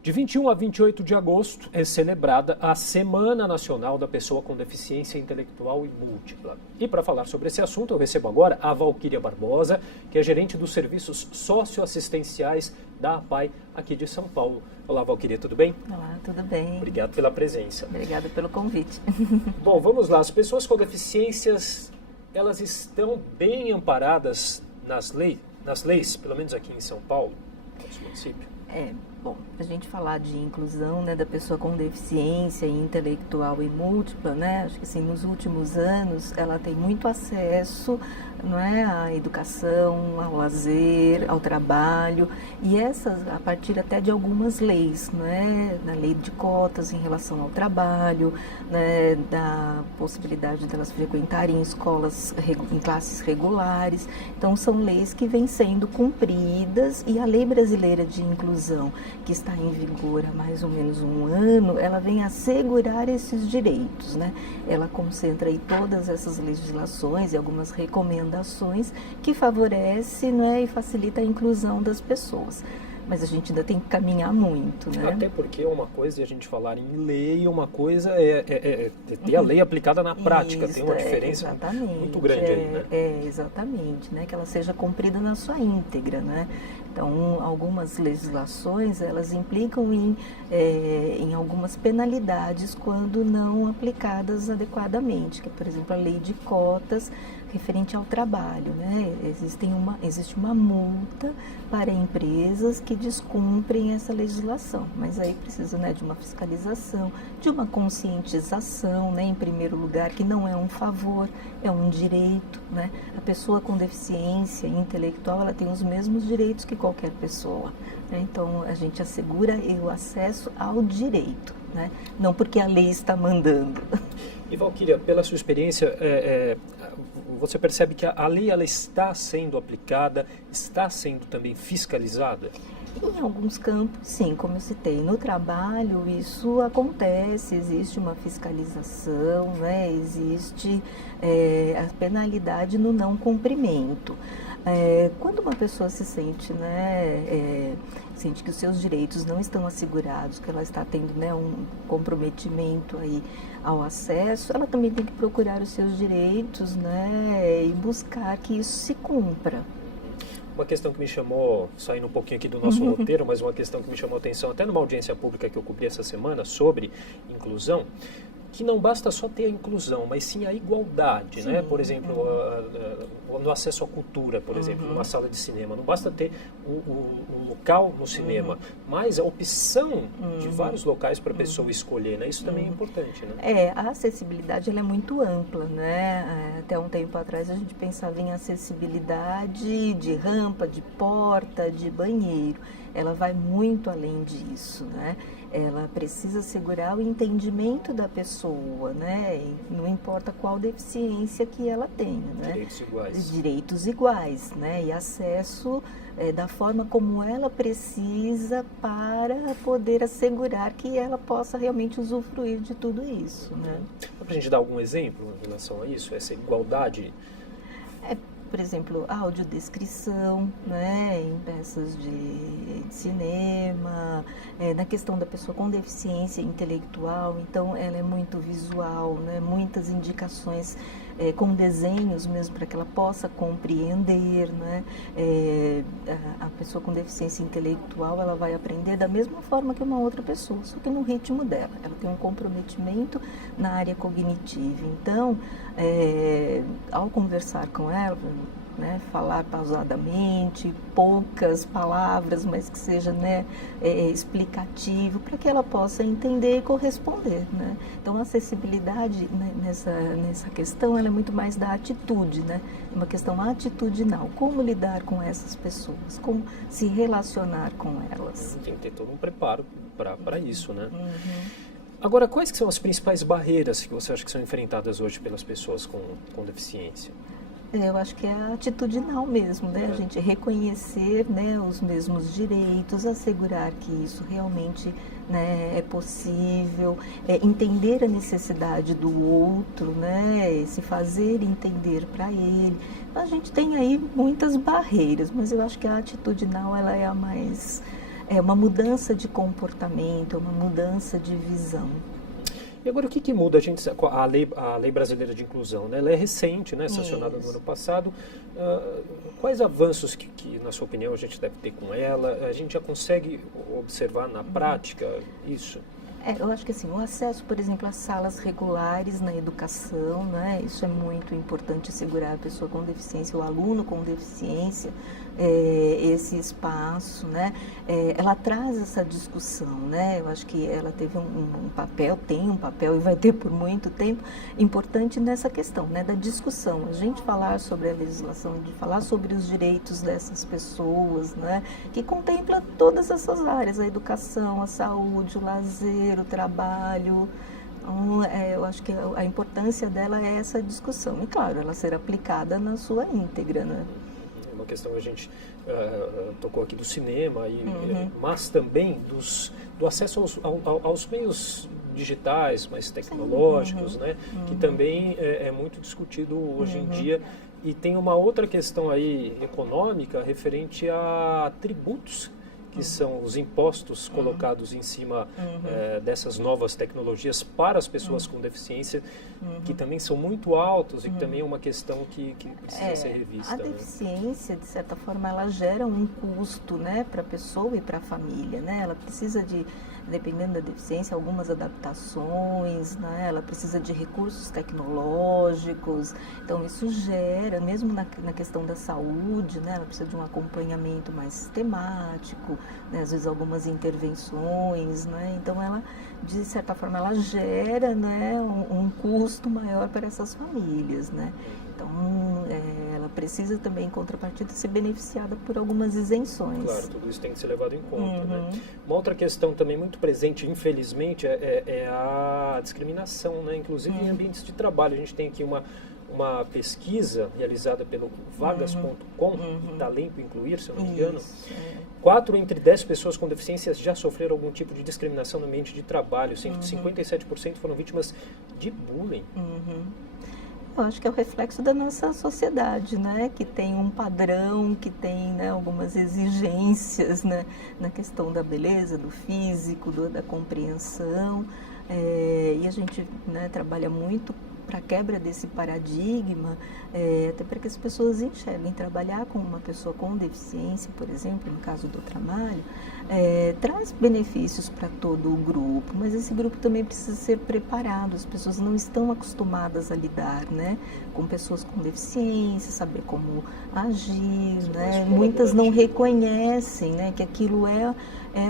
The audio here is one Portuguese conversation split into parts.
De 21 a 28 de agosto é celebrada a Semana Nacional da Pessoa com Deficiência Intelectual e Múltipla. E para falar sobre esse assunto, eu recebo agora a Valquíria Barbosa, que é gerente dos serviços socioassistenciais da APAE aqui de São Paulo. Olá, Valquíria, tudo bem? Olá, tudo bem. Obrigado pela presença. Obrigada pelo convite. Bom, vamos lá. As pessoas com deficiências, elas estão bem amparadas nas leis, pelo menos aqui em São Paulo, nosso município? Bom, a gente falar de inclusão, né, da pessoa com deficiência intelectual e múltipla, né, acho que assim, nos últimos anos ela tem muito acesso, não é, à educação, ao lazer, ao trabalho, e essas a partir até de algumas leis, não é, na lei de cotas em relação ao trabalho, né, da possibilidade delas frequentarem escolas em classes regulares. Então são leis que vêm sendo cumpridas, e a Lei Brasileira de Inclusão, que está em vigor há mais ou menos um ano, ela vem assegurar esses direitos, né? Ela concentra aí todas essas legislações e algumas recomendações que favorecem, né, e facilita a inclusão das pessoas. Mas a gente ainda tem que caminhar muito, né? Até porque uma coisa é a gente falar em lei, uma coisa é ter a lei aplicada na prática. Isso, tem uma diferença muito grande aí, né? Exatamente, né? Que ela seja cumprida na sua íntegra, né? Então, algumas legislações, elas implicam em algumas penalidades quando não aplicadas adequadamente, que é, por exemplo, a lei de cotas referente ao trabalho, né? Existe uma multa para empresas que descumprem essa legislação, mas aí precisa, né, de uma fiscalização, de uma conscientização, né, em primeiro lugar, que não é um favor, é um direito, né? A pessoa com deficiência intelectual, ela tem os mesmos direitos que qualquer pessoa, né? Então a gente assegura o acesso ao direito, né? Não porque a lei está mandando. E Valquíria, pela sua experiência, você percebe que a lei ela está sendo aplicada, está sendo também fiscalizada? Em alguns campos, sim, como eu citei. No trabalho, isso acontece, existe uma fiscalização, né? Existe a penalidade no não cumprimento. Quando uma pessoa se sente, né, sente que os seus direitos não estão assegurados, que ela está tendo, né, um comprometimento aí ao acesso, ela também tem que procurar os seus direitos, né, e buscar que isso se cumpra. Uma questão que me chamou, saindo um pouquinho aqui do nosso roteiro, mas uma questão que me chamou a atenção, até numa audiência pública que eu cobri essa semana sobre inclusão, que não basta só ter a inclusão, mas sim a igualdade, né? Por exemplo, no acesso à cultura, por exemplo, numa sala de cinema. Não basta ter o local no cinema, mas a opção de vários locais para a pessoa escolher, né? Isso também é importante, né? A acessibilidade ela é muito ampla, né? Até um tempo atrás a gente pensava em acessibilidade de rampa, de porta, de banheiro. Ela vai muito além disso, né? Ela precisa assegurar o entendimento da pessoa, né? E não importa qual deficiência que ela tenha, né? Direitos iguais. Direitos iguais, né? E acesso da forma como ela precisa para poder assegurar que ela possa realmente usufruir de tudo isso, né? Dá pra gente dar algum exemplo em relação a isso, essa igualdade? Por exemplo, audiodescrição, né, em peças de cinema, na questão da pessoa com deficiência intelectual, então ela é muito visual, né, muitas indicações com desenhos mesmo para que ela possa compreender, né, a pessoa com deficiência intelectual ela vai aprender da mesma forma que uma outra pessoa, só que no ritmo dela, ela tem um comprometimento na área cognitiva, então ao conversar com ela, né, falar pausadamente, poucas palavras, mas que seja, né, explicativo, para que ela possa entender e corresponder, né? Então, a acessibilidade, né, nessa questão, ela é muito mais da atitude, né? É uma questão atitudinal, como lidar com essas pessoas, como se relacionar com elas. Tem que ter todo um preparo para isso, né? Agora, quais que são as principais barreiras que você acha que são enfrentadas hoje pelas pessoas com deficiência? Eu acho que é atitudinal mesmo, né? A gente reconhecer, né, os mesmos direitos, assegurar que isso realmente, né, é possível, entender a necessidade do outro, né, se fazer entender para ele. A gente tem aí muitas barreiras, mas eu acho que a atitudinal ela é a mais é uma mudança de comportamento, é uma mudança de visão. E agora o que muda? A lei brasileira de inclusão, né? Ela é recente, né? Sancionada no ano passado. Quais avanços que, na sua opinião, a gente deve ter com ela? A gente já consegue observar na prática isso? Eu acho que assim, o acesso, por exemplo, às salas regulares na educação, né, isso é muito importante, assegurar a pessoa com deficiência, o aluno com deficiência, esse espaço, né, ela traz essa discussão, né, eu acho que ela teve um papel, tem um papel e vai ter por muito tempo, importante nessa questão, né, da discussão, a gente falar sobre a legislação, de falar sobre os direitos dessas pessoas, né, que contempla todas essas áreas, a educação, a saúde, o lazer, o trabalho. Então, eu acho que a importância dela é essa discussão. E, claro, ela ser aplicada na sua íntegra, né? É uma questão que a gente tocou aqui do cinema, mas também do acesso aos meios digitais, mais tecnológicos, né? Que também é muito discutido hoje em dia. E tem uma outra questão aí econômica referente a tributos, que são os impostos colocados em cima dessas novas tecnologias para as pessoas com deficiência, que também são muito altos e que também é uma questão que precisa ser revista. A deficiência, de certa forma, ela gera um custo, né, para a pessoa e para a família, né? Ela precisa de, dependendo da deficiência, algumas adaptações, né? Ela precisa de recursos tecnológicos, então isso gera, mesmo na questão da saúde, né? Ela precisa de um acompanhamento mais sistemático, né? Às vezes algumas intervenções, né? Então ela, de certa forma, ela gera, né, um custo maior para essas famílias, né? Então, ela precisa também, em contrapartida, ser beneficiada por algumas isenções. Claro, tudo isso tem que ser levado em conta, né? Uma outra questão também muito presente, infelizmente, é a discriminação, né? Inclusive em ambientes de trabalho. A gente tem aqui uma pesquisa realizada pelo vagas.com, Talento Incluir, se eu não me engano. 4 entre 10 pessoas com deficiências já sofreram algum tipo de discriminação no ambiente de trabalho, sendo que 57% foram vítimas de bullying. Eu acho que é o reflexo da nossa sociedade, né? Que tem um padrão, que tem, né, algumas exigências, né, na questão da beleza, do físico, da compreensão. E a gente, né, trabalha muito para a quebra desse paradigma, até para que as pessoas enxerguem. Trabalhar com uma pessoa com deficiência, por exemplo, no caso do trabalho, traz benefícios para todo o grupo, mas esse grupo também precisa ser preparado. As pessoas não estão acostumadas a lidar, né, com pessoas com deficiência, saber como agir, né? Muitas não reconhecem, né, que aquilo é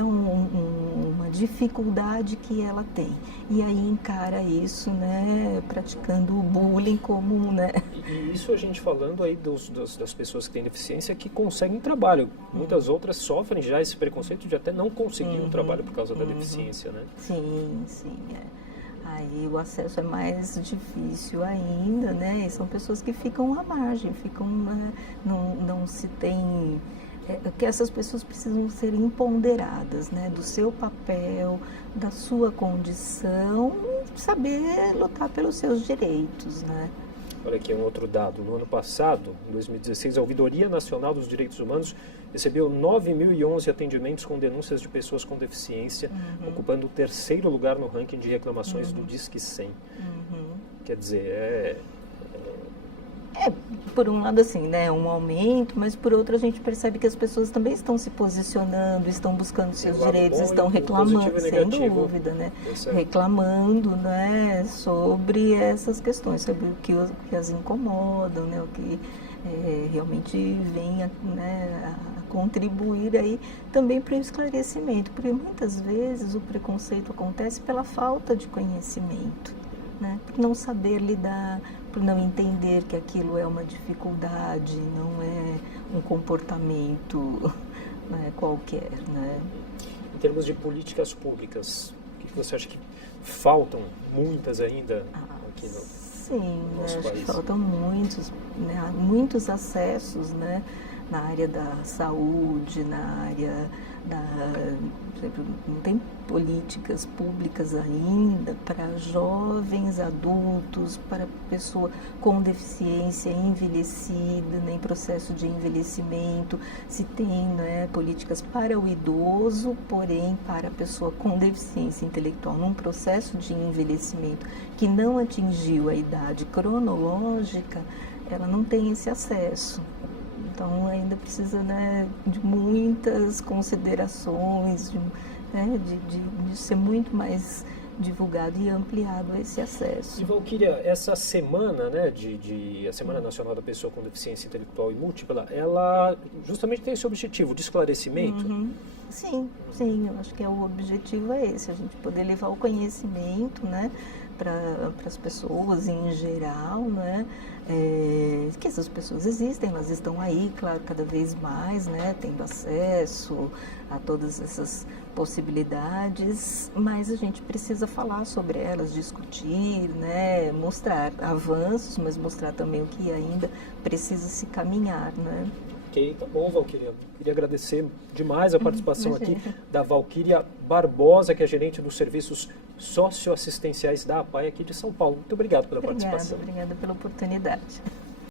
uma dificuldade que ela tem. E aí encara isso, né, praticando o bullying como, né... E isso a gente falando aí das pessoas que têm deficiência que conseguem trabalho. Muitas outras sofrem já esse preconceito de até não conseguir um trabalho por causa da deficiência, né? Sim, Aí o acesso é mais difícil ainda, né? E são pessoas que ficam à margem, né, não se tem... que essas pessoas precisam ser empoderadas, né, do seu papel, da sua condição, saber lutar pelos seus direitos, né. Olha aqui um outro dado. No ano passado, em 2016, a Ouvidoria Nacional dos Direitos Humanos recebeu 9.011 atendimentos com denúncias de pessoas com deficiência, ocupando o 3º lugar no ranking de reclamações do Disque 100. Quer dizer, por um lado, assim, né, um aumento, mas por outro a gente percebe que as pessoas também estão se posicionando, estão buscando seus direitos, estão reclamando, sem dúvida, né, reclamando, né, sobre essas questões, sobre o que as incomodam, né, o que realmente vem a contribuir aí também para o esclarecimento, porque muitas vezes o preconceito acontece pela falta de conhecimento, né, por não saber lidar, por não entender que aquilo é uma dificuldade, não é um comportamento, né, qualquer, né. Em termos de políticas públicas, o que você acha que faltam muitas ainda aqui no nosso país? Acho que faltam muitos acessos, né, na área da saúde, na área da... Por exemplo, não tem políticas públicas ainda para jovens adultos, para pessoa com deficiência envelhecida, né, em processo de envelhecimento. Se tem, né, políticas para o idoso, porém para a pessoa com deficiência intelectual num processo de envelhecimento que não atingiu a idade cronológica, ela não tem esse acesso. Então ainda precisa, né, de muitas considerações, de ser muito mais divulgado e ampliado esse acesso. E Valquíria, essa semana, né, a Semana Nacional da Pessoa com Deficiência Intelectual e Múltipla, ela justamente tem esse objetivo de esclarecimento? Uhum. Sim, eu acho que o objetivo é esse, a gente poder levar o conhecimento, né, para as pessoas em geral, né, que essas pessoas existem, elas estão aí, claro, cada vez mais, né, tendo acesso a todas essas possibilidades, mas a gente precisa falar sobre elas, discutir, né, mostrar avanços, mas mostrar também o que ainda precisa se caminhar, né. Ok, tá bom, Valquíria. Queria agradecer demais a participação aqui da Valquíria Barbosa, que é gerente dos serviços socioassistenciais da APAE aqui de São Paulo. Muito obrigado pela participação. Obrigada pela oportunidade.